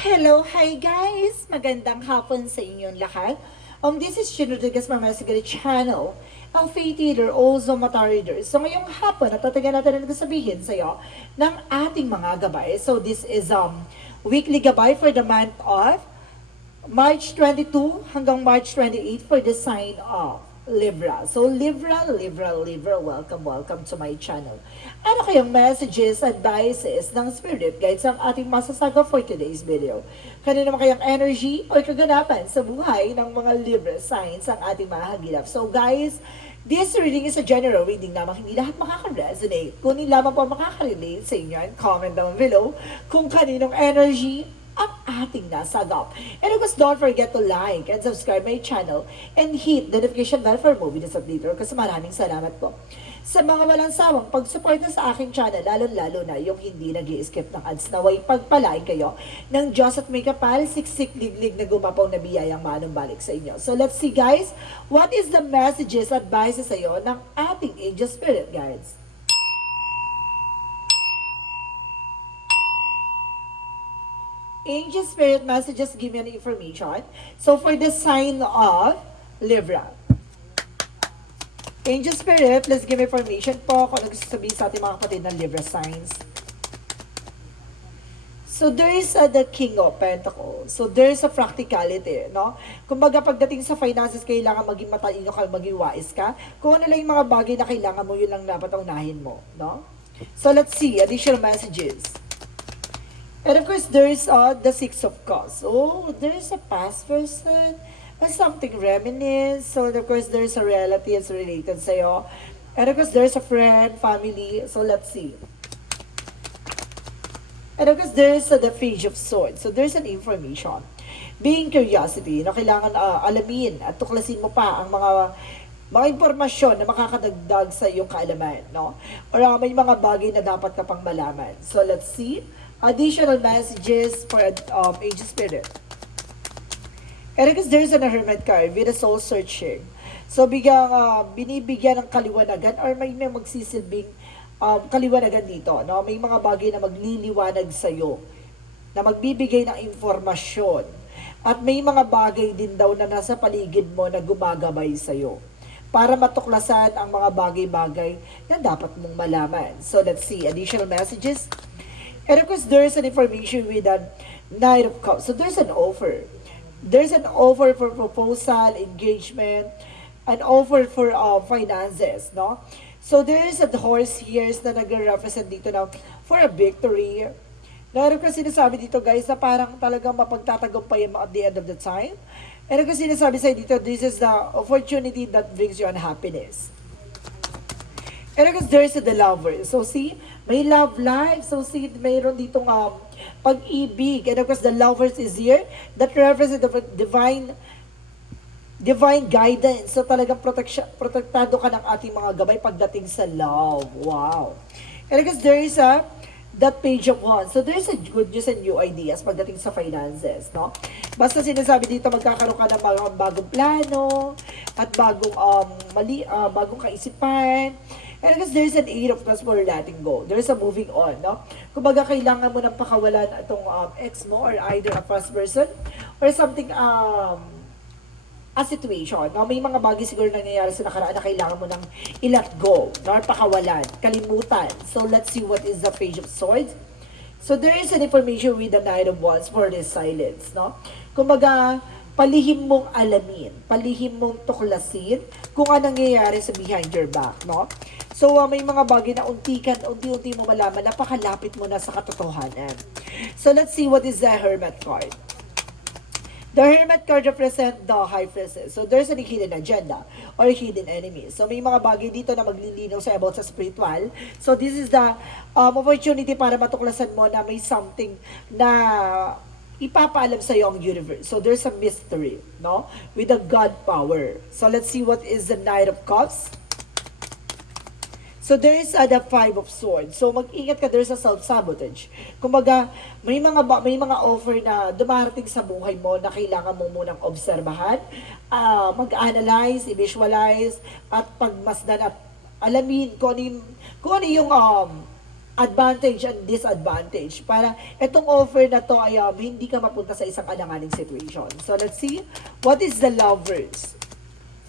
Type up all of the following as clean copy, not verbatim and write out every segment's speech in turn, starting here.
Hello, hi guys! Magandang hapon sa inyong lahat. This is Chino Rodriguez from my Sigari channel, ang faith healer, also mata reader. So ngayong hapon, natatagan natin ang sabihin sa iyo ng ating mga gabay. So this is weekly gabay for the month of March 22 hanggang March 28 for the sign of Libra. So Libra, welcome to my channel. Ano kayang messages, advices ng spirit guides ang ating masasaga for today's video? Kanino naman kayang energy o kaganapan sa buhay ng mga Libra signs ang ating mahagilap? So guys, this reading is a general reading lamang, hindi lahat makaka-resonate. Kunin lamang po makaka-relate sa inyo and comment down below kung kaninong energy ang ating nasagap. And of course, don't forget to like and subscribe my channel and hit the notification bell for more videos updated kasi maraming salamat po sa mga walang sawang pagsuporta sa aking channel, lalo-lalo na yung hindi nag-i-skip ng ads. Naway pagpalain kayo ng Diyos at may kapal, siksik, liglig na gumapaw na biyayang manong balik sa inyo. So let's see guys, what is the messages, advices sa iyo ng ating angel spirit guides? Angel Spirit messages give me an information. So for the sign of Libra. Angel Spirit, please give me information po kung ano gusto sabihin sa ating mga kapatid ng Libra signs. So there is the King of Pentacles. So there is a practicality, no? Kumbaga pagdating sa finances, kailangan maging matalino ka, maging wise ka. Kung ano lang yung mga bagay na kailangan mo, yun lang dapat unahin mo, no? So let's see, additional messages. And of course, there is the Six of Cups. Oh, there is a past person. Something reminisce. So, of course, there is a relative related sa'yo. And of course, there is a friend, family. So, let's see. And of course, there is the Page of Swords. So, there's an information. Being curiosity, no, kailangan alamin at tuklasin mo pa ang mga impormasyon na makakadagdag sa iyong kaalaman, no? Or may mga bagay na dapat ka pang malaman. So, let's see. Additional messages for Angel Spirit. And because there's an Hermit card with a soul searching. So, binibigyan ng kaliwanagan or may magsisilbing kaliwanagan dito. No? May mga bagay na magliliwanag sa'yo, na magbibigay ng informasyon. At may mga bagay din daw na nasa paligid mo na gumagabay sa'yo para matuklasan ang mga bagay-bagay na dapat mong malaman. So, let's see. Additional messages. And of course, there's an information with a Knight of Cups. So there's an offer. There's an offer for proposal, engagement, an offer for finances, no? So there is a horse here na nag-represent dito na for a victory. Meron kasi sinasabi dito guys na parang talagang mapagtatagumpayan mo at the end of the time. And kasi sinasabi sa'yo dito, this is the opportunity that brings you unhappiness. And because there's the lover. So see, may love life. So see, mayroon ditong pag-ibig. And of course, the lovers is here. That represents the divine guidance. So talagang protektado ka ng ating mga gabay pagdating sa love. Wow. And because there is that Page of Wands. So there's a good news and new ideas pagdating sa finances, no? Basta sinasabi dito magkakaroon ka ng mga bagong plano at bagong kaisipan. And because there's an Eight of Cups for letting go. There's a moving on, no? Kumbaga kailangan mo nang pakawalan itong ex mo or either a past person or something a situation, no? May mga bagay siguro nangyayari sa nakaraan na kailangan mo nang i-let go, no? Or pakawalan, kalimutan. So let's see what is the Page of Swords. So there is an information with the Knight of Wands for this silence, no? Kumbaga, palihim mong alamin, palihim mong tuklasin kung anong nangyayari sa behind your back, no? So, may mga bagay na unti-unti mo malaman, napakalapit mo na sa katotohanan. So, let's see what is the Hermit card. The Hermit card represents the High Priestess. So, there's a hidden agenda or hidden enemy. So, may mga bagay dito na maglilinaw sa about sa spiritual. So, this is the opportunity para matuklasan mo na may something na ipapaalam sa iyo ang universe. So, there's a mystery, no? With a God power. So, let's see what is the Knight of Cups. So, there is the Five of Swords. So, mag-ingat ka, there is a self-sabotage. Kumbaga, may mga offer na dumarating sa buhay mo na kailangan mo munang obserbahan, mag-analyze, i-visualize, at pagmasdan at alamin kung ano yung advantage and disadvantage. Para itong offer na to ay hindi ka mapunta sa isang alanganing situation. So let's see, what is the lovers?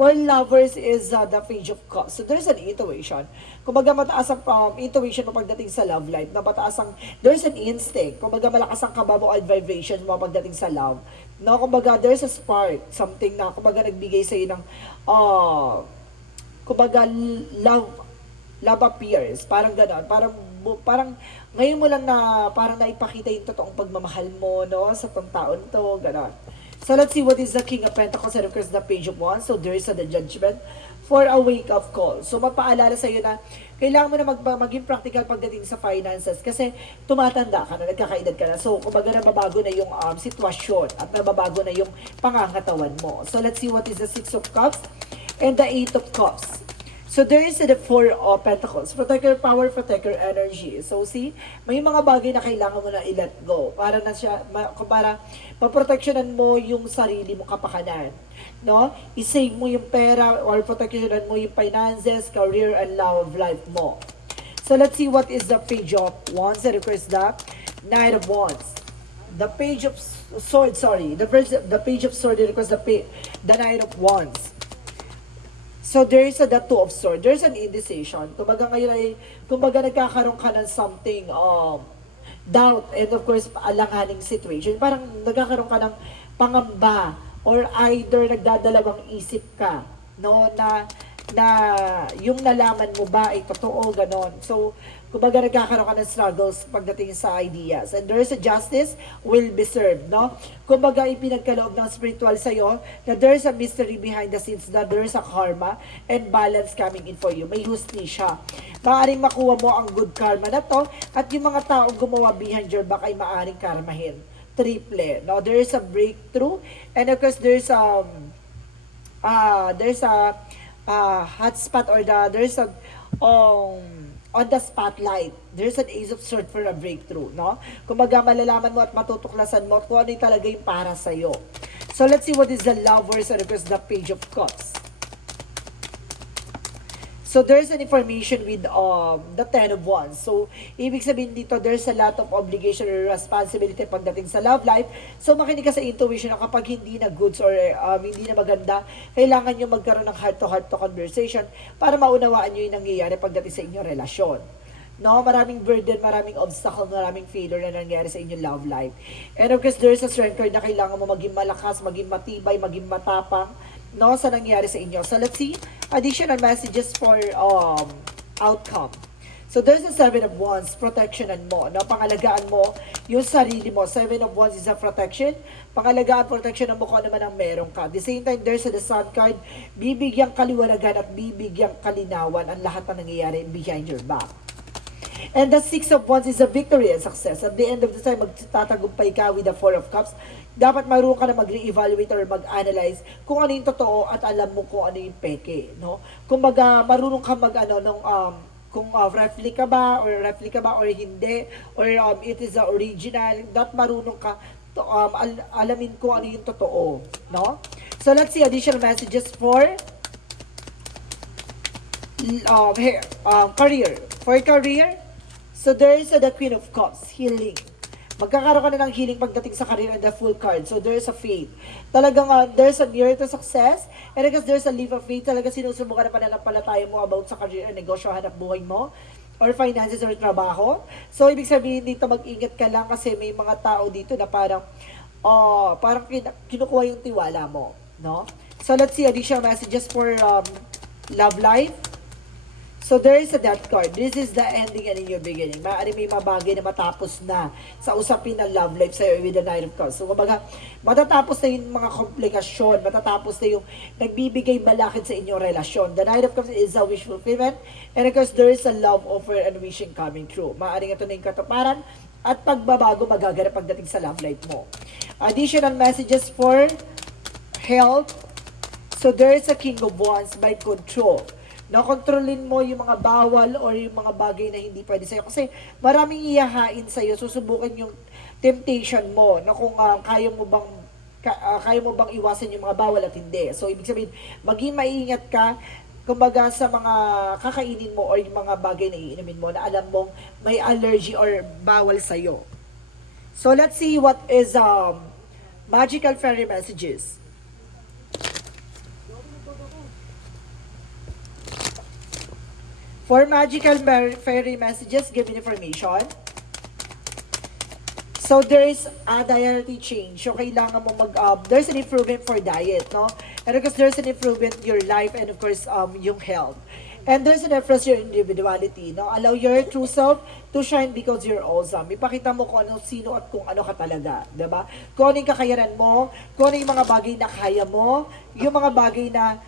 For lovers is the page of cups. So there's an intuition. Kumbaga mataas ang intuition mo pagdating sa love life. Na mataas ang, there's an instinct. Kumbaga malakas ang kababo at vibration mo pagdating sa love. No, kumbaga there's a spark. Something na kumbaga nagbigay sa ng kumbaga love appears. Parang gano'n. Parang ngayon mo lang na parang naipakita yung totoong pagmamahal mo, no, sa tong taon to, gano'n. So let's see what is the King of Pentacles and of course the Page of Wands. So there is the Judgment for a wake-up call. So mapaalala sa iyo na kailangan mo na maging practical pagdating sa finances kasi tumatanda ka na, nagkakaedad ka na. So kumbaga nababago na yung sitwasyon at nababago na yung pangangatawan mo. So let's see what is the Six of Cups and the Eight of Cups. So there is the Four of Pentacles. Protect your power, protect your energy. So see, may mga bagay na kailangan mo na i-let go. Para na siya, para maproteksyonan mo yung sarili mong kapakanan. No? I-save mo yung pera or proteksyonan mo yung finances, career, and love life mo. So let's see what is the Page of Wands and of course the Knight of Wands. The Page of Swords, sorry. The Page of Swords and of course the Knight of Wands. So there is the Two of Swords. There's an indecision. Kumbaga ngayon ay, kumbaga nagkakaroon ka ng something, doubt and of course, alanganing situation. Parang nagkakaroon ka ng pangamba or either nagdadalawang isip ka, no, na yung nalaman mo ba ay totoo, ganon. So, kumbaga nagkakaroon ka ng struggles pagdating sa ideas. And there is a justice will be served, no? Kumbaga ipinagkaloob ng spiritual sa'yo na there is a mystery behind the scenes, na there is a karma and balance coming in for you. May hustisya. Maaring makuha mo ang good karma na to at yung mga taong gumawa behind your back ay maaring karmahin. Triple, no? There is a breakthrough and of course there's a hotspot or there's a on the spotlight. There's an Ace of Swords for a breakthrough, no? Kumbaga malalaman mo at matutuklasan mo kung ano yung talaga yung para sa'yo. So let's see what is the Lovers and of course the Page of Cups. So there's an information with the Ten of Wands. So ibig sabihin dito, there's a lot of obligation or responsibility pagdating sa love life. So makinig ka sa intuition na kapag hindi na goods or hindi na maganda, kailangan nyo magkaroon ng heart-to-heart conversation para maunawaan nyo yung nangyayari pagdating sa inyong relasyon. No, maraming burden, maraming obstacle, maraming failure na nangyari sa inyong love life. And of course, there's a strength card na kailangan mo maging malakas, maging matibay, maging matapang, no, sa nangyari sa inyo. So let's see additional messages for outcome. So there's a Seven of Wands, protectionan mo, no? Pangalagaan mo yung sarili mo. Seven of Wands is a protection. Pangalagaan, protectionan mo kung ano man ang meron ka. At the same time, there's a The Sun card, bibigyang kaliwanagan at bibigyang kalinawan ang lahat na nangyayari behind your back. And the Six of Wands is a victory and success. At the end of the time, magtatagumpay ka with the Four of Cups. Dapat marunong ka na mag-re-evaluate or mag-analyze kung ano yung totoo at alam mo kung ano yung peke, no? Kumbaga, marunong ka kung replica ba or hindi, or it is the original, that marunong ka to, alamin kung ano yung totoo, no? So let's see additional messages for career. For career, so there is the Queen of Cups, healing. Magkakaroon ka na ng healing pagdating sa career and the full card. So there's a faith. Talagang there's a near to success. And because there's a leap of faith, talagang sinusubukan na pananampalataya mo about sa career and negosyo, hanap buhay mo, or finances or trabaho. So ibig sabihin dito, mag-ingat ka lang kasi may mga tao dito na parang kinukuha yung tiwala mo, no? So let's see additional messages for love life. So there is a Death card. This is the ending and a new beginning. Maaari may mga bagay na matapos na sa usapin ng love life sa'yo with the Knight of Cups. So kumbaga, matatapos na yung mga komplikasyon, matatapos na yung nagbibigay balakid sa inyong relasyon. The Knight of Cups is a wish fulfillment. And of course, there is a love offer and wishing coming true. Maaari ito na yung katuparan at pagbabago magaganap pagdating sa love life mo. Additional messages for health. So there is a King of Wands by control. Kontrolin mo yung mga bawal or yung mga bagay na hindi pwede sa'yo. Kasi maraming iyahain sa'yo, susubukan yung temptation mo na kung kaya mo bang iwasan yung mga bawal at hindi. So, ibig sabihin, maging maingat ka kumbaga sa mga kakainin mo or yung mga bagay na iinumin mo na alam mong may allergy or bawal sa'yo. So let's see what is magical fairy messages. For magical fairy messages, give information. So there's a dietary change. So kailangan mo there's an improvement for diet, no? And of course, there's an improvement in your life and of course, yung health. And there's an reference your individuality, no? Allow your true self to shine because you're awesome. Ipakita mo kung ano, sino at kung ano ka talaga, diba? Kung ano yung kakayanan mo, kung ano yung mga bagay na kaya mo, yung mga bagay na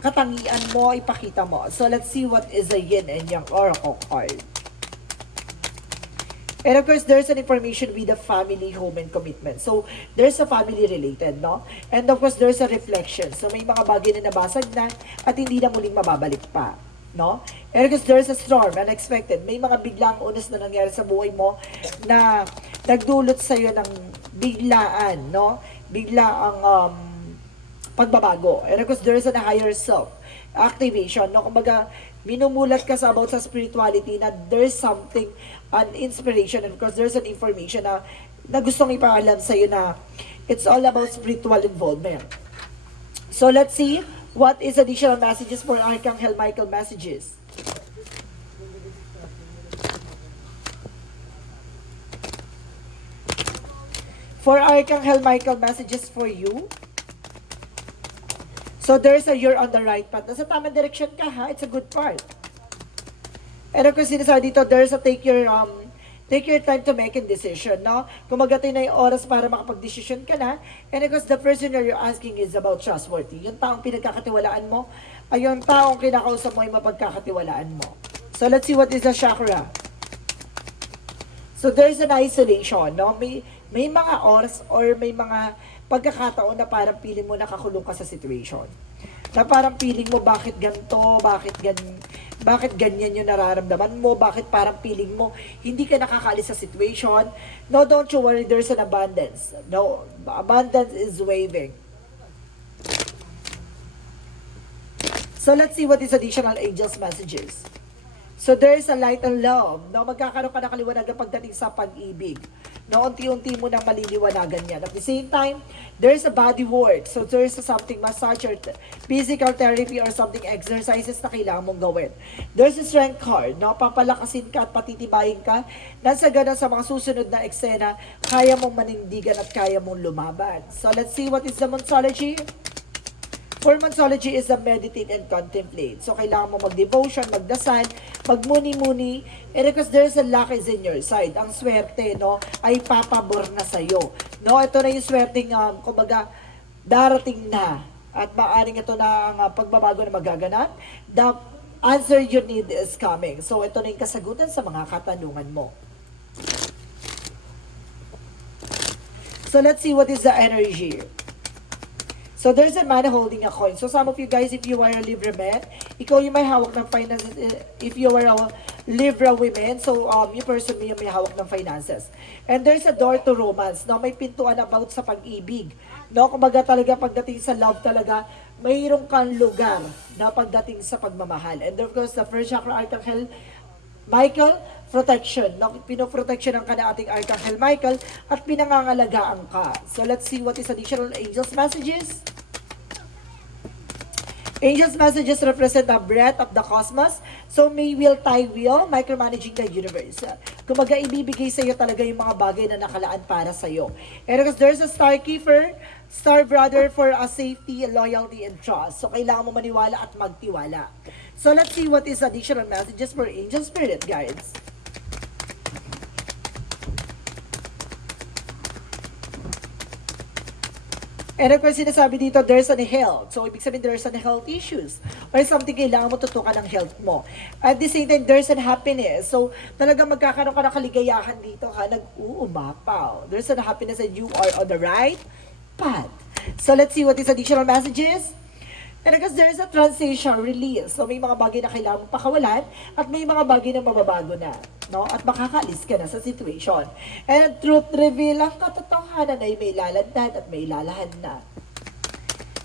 katangian mo, ipakita mo. So let's see what is the yin and yang oracle card. And of course, there's an information with the family, home, and commitment. So, there's a family related, no? And of course, there's a reflection. So, may mga bagay na nabasag na at hindi na muling mababalik pa, no? And of course, there's a storm, unexpected. May mga biglang unos na nangyari sa buhay mo na nagdulot sa'yo ng biglaan, no? Bigla ang pagbabago. And of course, there's a higher self activation, no? Kumbaga, minumulat ka about sa spirituality na there's something, an inspiration, and of course, there's an information na gustong ipaalam sa'yo na it's all about spiritual involvement. So, let's see what is additional messages for Archangel Michael messages. For Archangel Michael messages for you. So there's you're on the right path. Nasa tamang direction ka ha, it's a good part. And of course, sinasabi dito, there's a take your time to make a decision, no? Kung magatay na yung oras para makapag-decision ka na, and of course, the person you're asking is about trustworthy. Yung taong pinagkakatiwalaan mo, ay yung taong kinakausap mo ay mapagkakatiwalaan mo. So let's see what is the chakra. So there's an isolation, no? May mga oras or may mga pagkakataon na parang feeling mo nakakulong ka sa situation. Na parang feeling mo bakit ganito, bakit ganyan yung nararamdaman mo, bakit parang feeling mo hindi ka nakakaalis sa situation. No, don't you worry, there's an abundance. No, abundance is waving. So let's see what is additional angels messages. So there is a light and love. No, magkakaroon ka ng kaliwanagan pagdating sa pag-ibig. No, unti-unti mo nang maliliwanagan yan. At the same time, there is a body work. So there is a something massage or physical therapy or something exercises na kailangan mong gawin. There's a strength card. No, papalakasin ka at patitibayin ka. Nasa ganun sa mga susunod na eksena, kaya mong manindigan at kaya mong lumaban. So let's see what is the Monsology. For Monsology is a meditate and contemplate. So, kailangan mo mag-devotion, magdasal, magmuni-muni. And because there's a luck is in your side. Ang swerte, no, ay papabor na sa'yo. No, ito na yung swerteng, kumbaga, darating na. At maaring ito na ang pagbabago na magaganap. The answer you need is coming. So, ito na yung kasagutan sa mga katanungan mo. So, let's see what is the energy. So, there's a man holding a coin. So, some of you guys, if you are a Libra man, ikaw yung may hawak ng finances. If you are a Libra women, so, yung person yung may hawak ng finances. And there's a door to romance. No? May pintuan about sa pag-ibig. No? Kumbaga talaga, pagdating sa love talaga, mayroong kang lugar na pagdating sa pagmamahal. And of course, the first chakra, Archangel Michael, protection. No? Pinoprotection ka na ating Archangel Michael at pinangangalagaan ka. So, let's see what is additional angels messages. Angels messages represent the breadth of the cosmos. So, may will, tie will, micromanaging the universe. Kumaga, ibibigay sa iyo talaga yung mga bagay na nakalaan para sa iyo. And because there's a star keeper, star brother for a safety, loyalty, and trust. So, kailangan mo maniwala at magtiwala. So, let's see what is additional messages for angel spirit guides. And of course, sinasabi dito, there's an health. So, ibig sabihin, there's an health issues. Or something kailangan mo tutukan ng health mo. At the same time, there's an happiness. So, talagang magkakaroon ka ng kaligayahan dito ka, nag-uumapaw. There's an happiness and you are on the right path. So, let's see what is additional messages. And because there is a transition, release. So, may mga bagay na kailangan mong pakawalan at may mga bagay na mababago na. No? At makakaalis ka na sa situation. And truth reveal, ang katotohanan ay may lalantad at may lalahan na.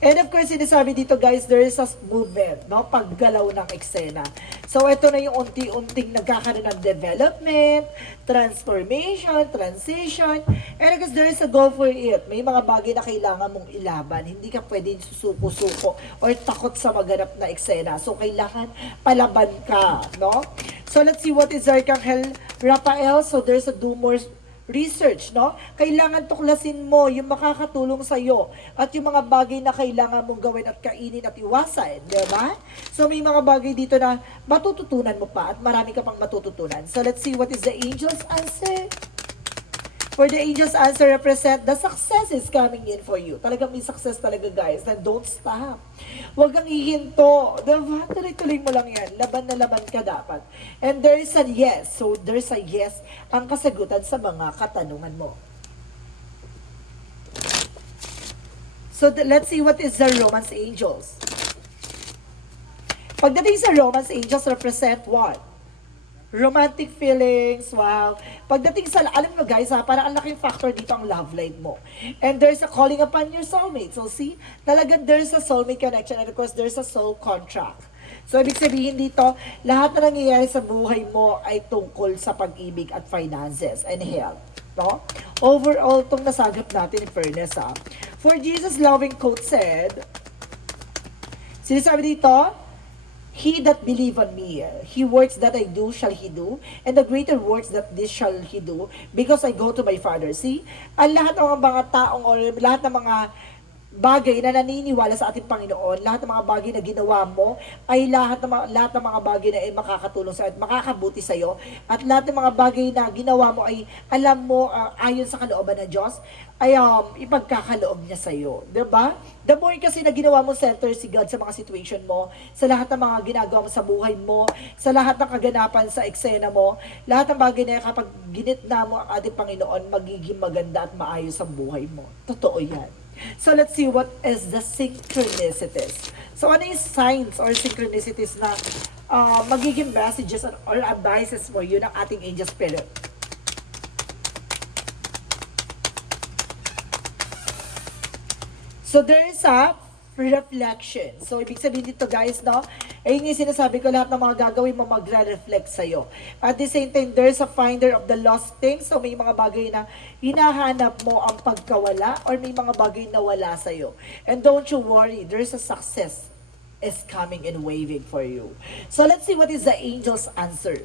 And of course, sinasabi dito guys, there is a movement, no? Paggalaw ng eksena. So, ito na yung unti-unting nagkakaroon ng development, transformation, transition. And of course, there is a goal for it. May mga bagay na kailangan mong ilaban. Hindi ka pwedeng susuko-suko or takot sa maganap na eksena. So, kailangan palaban ka, no? So, let's see what is Archangel Raphael. So, there's a do more research, no? Kailangan tuklasin mo yung makakatulong sa iyo at yung mga bagay na kailangan mong gawin at kainin at iwasan, di ba? So may mga bagay dito na matututunan mo pa at marami ka pang matututunan. So let's see what is the angel's answer. For the angel's answer represent the success is coming in for you. Talagang may success talaga guys. And don't stop. Huwag kang hihinto. Diba? Tuloy-tuloy mo lang yan. Laban na laban ka dapat. And there is a yes. So there's a yes ang kasagutan sa mga katanungan mo. So let's see what is the romance angels. Pagdating sa romance angels represent what? Romantic feelings, wow. Pagdating sa, alam mo guys ha, parang ang laking factor dito ang love life mo. And there's a calling upon your soulmate. So see, talagang there's a soulmate connection and of course there's a soul contract. So ibig sabihin dito, lahat na nangyayari sa buhay mo ay tungkol sa pag-ibig at finances and health. No? Overall, itong nasagap natin in fairness ha. For Jesus' loving quote said, sinasabi dito, He that believe on me, he works that I do, shall he do, and the greater works that this shall he do, because I go to my Father. See, ang lahat ng mga taong, or lahat ng mga bagay na naniniwala sa ating Panginoon, lahat ng mga bagay na ginawa mo, ay lahat ng mga bagay na ay makakatulong sa iyo at makakabuti sa iyo, at lahat ng mga bagay na ginawa mo ay alam mo, ayon sa kalooban ng Diyos, ay ipagkakaloob niya sa iyo. Diba? The more kasi na ginawa mo center si God sa mga situation mo, sa lahat ng mga ginagawa mo sa buhay mo, sa lahat ng kaganapan sa eksena mo, lahat ng bagay na kapag ginitna mo ang ating Panginoon, magiging maganda at maayos ang buhay mo. Totoo yan. So let's see what is the synchronicities. So ano yung signs or synchronicities na magiging messages or advices mo yun ang ating angel spirit. So there is a reflection. So ibig sabihin dito guys, no? Ayun yung sinasabi ko, lahat ng mga gagawin mo magre-reflect sa'yo. At the same time, there's a finder of the lost things. So may mga bagay na hinahanap mo ang pagkawala or may mga bagay na wala sa'yo. And don't you worry, there's a success is coming and waving for you. So let's see what is the angel's answer.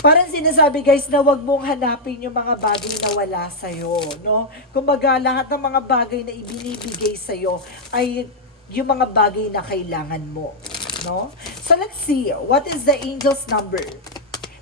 Parang sinasabi guys na wag mong hanapin yung mga bagay na wala sa'yo, no? Kumbaga, lahat ng mga bagay na ibinibigay sa'yo ay yung mga bagay na kailangan mo, no? So let's see, what is the angel's number?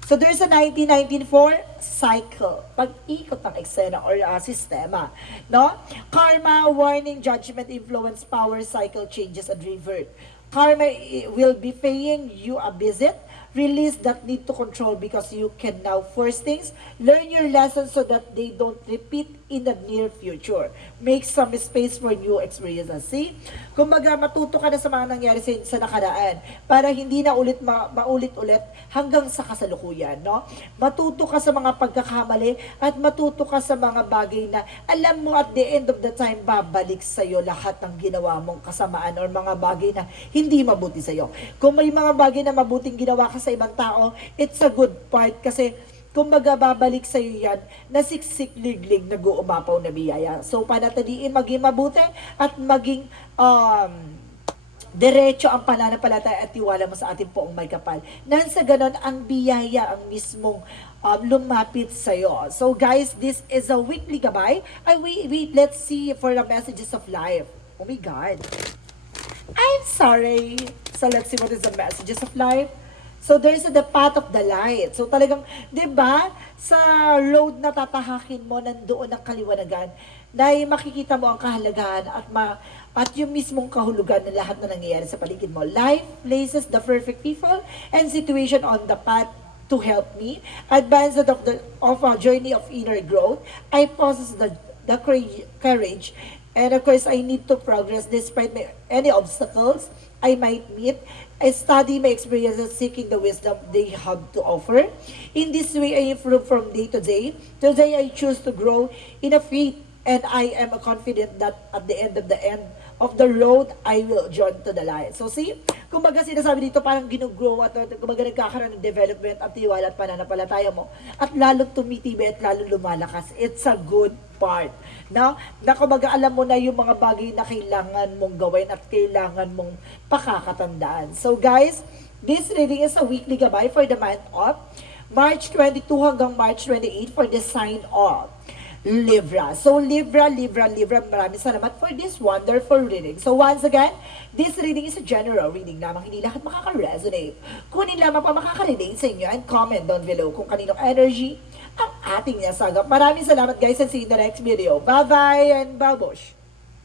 So there's a 1994 cycle, pag-ikot ng eksena or sistema, no? Karma, warning, judgment, influence, power, cycle, changes, and revert. Karma will be paying you a visit. Release that need to control because you can now force things. Learn your lessons so that they don't repeat in the near future. Make some space for new experiences. See? Kumbaga, matuto ka na sa mga nangyari sa nakaraan para hindi na maulit-ulit hanggang sa kasalukuyan. No? Matuto ka sa mga pagkakamali at matuto ka sa mga bagay na alam mo at the end of the time, babalik sa'yo lahat ng ginawa mong kasamaan or mga bagay na hindi mabuti sa'yo. Kung may mga bagay na mabuting ginawa ka sa ibang tao, it's a good part kasi kumbaga babalik sa iyo yan na siksik-liglig nag-uumapaw na biyaya. So panatiliin maging mabuti at maging diretso ang pananampalataya at tiwala mo sa ating poong may kapal. Nang sa ganon, ang biyaya ang mismong lumapit sa iyo. So guys, this is a weekly gabay. Wait, let's see for the messages of life. Oh my God. I'm sorry. So let's see what is the messages of life. So there's the path of the light. So talagang, 'di ba, sa road na tatahakin mo nandoon ang kaliwanagan, dahil makikita mo ang kahalagahan at yung mismong kahulugan ng lahat na nangyayari sa paligid mo. Life places the perfect people and situation on the path to help me advance of a journey of inner growth. I possess the courage, and of course I need to progress despite any obstacles I might meet. I study my experiences, seeking the wisdom they have to offer. In this way, I improve from day to day. Today, I choose to grow in a faith And I am confident that at the end of the road, I will join to the light. So see, kumbaga sinasabi dito parang ginugrow at kumbaga nagkakaroon ng development at tiwala at pananampalataya mo at lalong tumitibay at lalong lumalakas. It's a good part. Now, na kumbaga alam mo na yung mga bagay na kailangan mong gawin at kailangan mong pakakatandaan. So guys, this reading is a weekly gabay for the month of March 22 hanggang March 28 for the sign of Libra. So Libra, maraming salamat for this wonderful reading. So once again, this reading is a general reading lamang, hindi lahat makaka-resonate. Kunin lamang pa makaka-relate sa inyo and comment down below kung kaninong energy ang ating nasagap. Maraming salamat guys and see you in the next video. Bye-bye and babush!